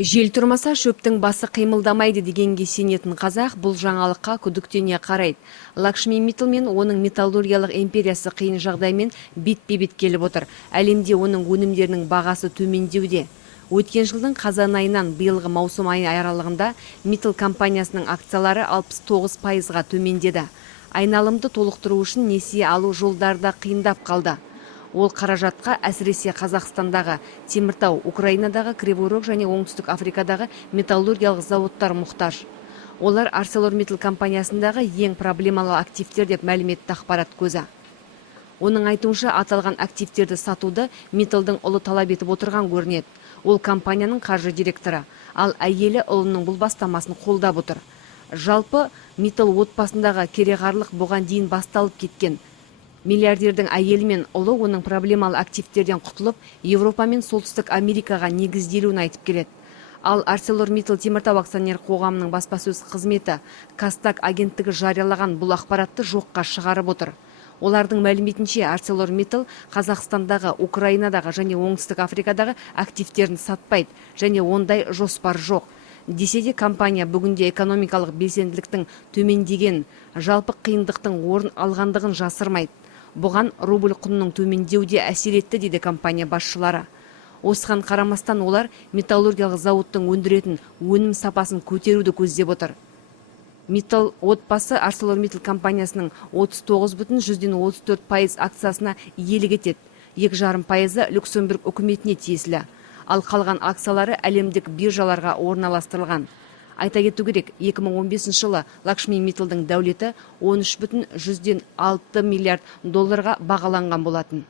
Жел тұрмаса шөптің басы қимылдамайды дегенге сенетін қазақ бұл жаңалыққа күдіктене қарайды. Лакшми Миттл мен оның металлургиялық империясы қиын жағдаймен бетпе-бет келіп отыр. Әлемде оның өнімдерінің бағасы төмендеуде. Өткен жылдың қазан айынан биылғы маусым айы аралығында Миттл компаниясының акциялары 69%-ға төмендеді. Айналымды толықтыру үшін несие алу жолдарда қиындап қалды. Ол қаражатқа әсіресе Қазақстандағы Теміртау, Украинадағы Кривой Рог және Оңтүстік Африкадағы металлургиялық зауыттар мұқтаж. Олар ArcelorMittal компаниясындағы ең проблемалы активтер деп мәлім етті ақпарат көзі. Оның айтуынша аталған активтерді сатуды Митталдың ұлы талап етіп отырған көрінеді. Ол компанияның қаржы директоры, ал әйелі ұлының бұл бастамасын қолдап отыр. Жалпы Миттал отбасындағы кереғарлық бұған дейін басталып кеткен. Миллиардердің әйелі мен ұлы оның проблемалы активтерден құтылып, Европа мен Солтүстік Америкаға негізделуін айтып келеді. Ал ArcelorMittal Теміртау акционер қоғамының баспасөз қызметі Кастак агенттігі жариялаған бұл ақпаратты жоққа шығарып отыр. Олардың мәліметінше ArcelorMittal Қазақстандағы, Украинадағы және Оңтүстік Африкадағы активтерін сатпайды және ондай жоспар жоқ. Десе де компания бүгінде экономикалық белсенділіктің төмендеген, жалпы қиындықтың орын алғандығын жасырмайды. Бұған рубль құнының төмендеуде әсер етті дейді компания басшылары. Осыған қарамастан олар металлургиялық зауыттың өндіретін өнім сапасын көтеруді көздеп отыр. Миттал отбасы ArcelorMittal компаниясының 39,34% акциясына иелік етеді. 2,5% Люксембург үкіметіне тиесілі. Ал қалған акциялары әлемдік биржаларға орналастырылған. Айта кету керек, 2015 жылы Лакшми Митталдың дәулеті 13,6 миллиард долларға бағаланған болатын.